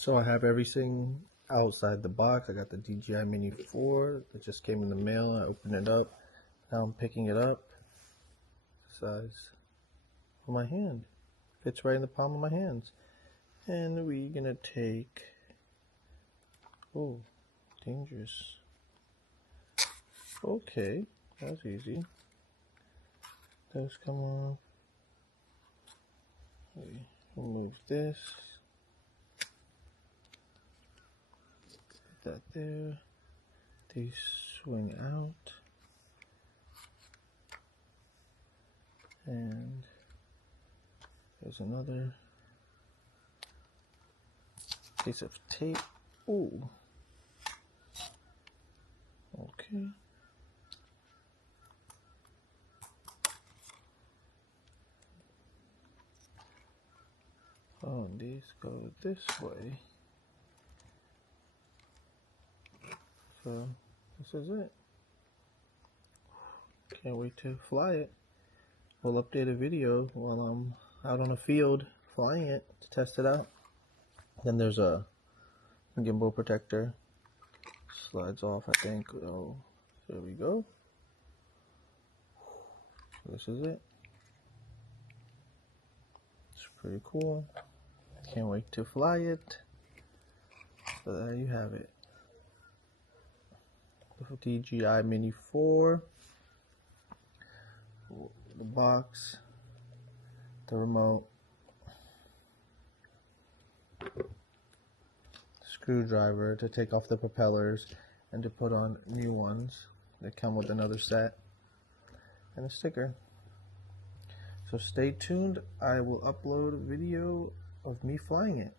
So I have everything outside the box. I got the DJI Mini 4 that just came in the mail. I opened it up. Now I'm picking it up. Size of my hand. Fits right in the palm of my hands. And we're gonna take, oh, dangerous. Okay, that's easy. Those come off. We remove this. Put that there. These swing out. And there's another piece of tape. Ooh. Okay. Oh, and these go this way. So this is it. Can't wait to fly it. We'll update a video while I'm out on a field flying it to test it out. Then there's a gimbal protector. Slides off, I think. Oh, there we go. This is it. It's pretty cool. Can't wait to fly it. So there you have it. The DJI Mini 4. The box. The remote. Screwdriver to take off the propellers and to put on new ones. They come with another set. And a sticker. So stay tuned. I will upload a video of me flying it.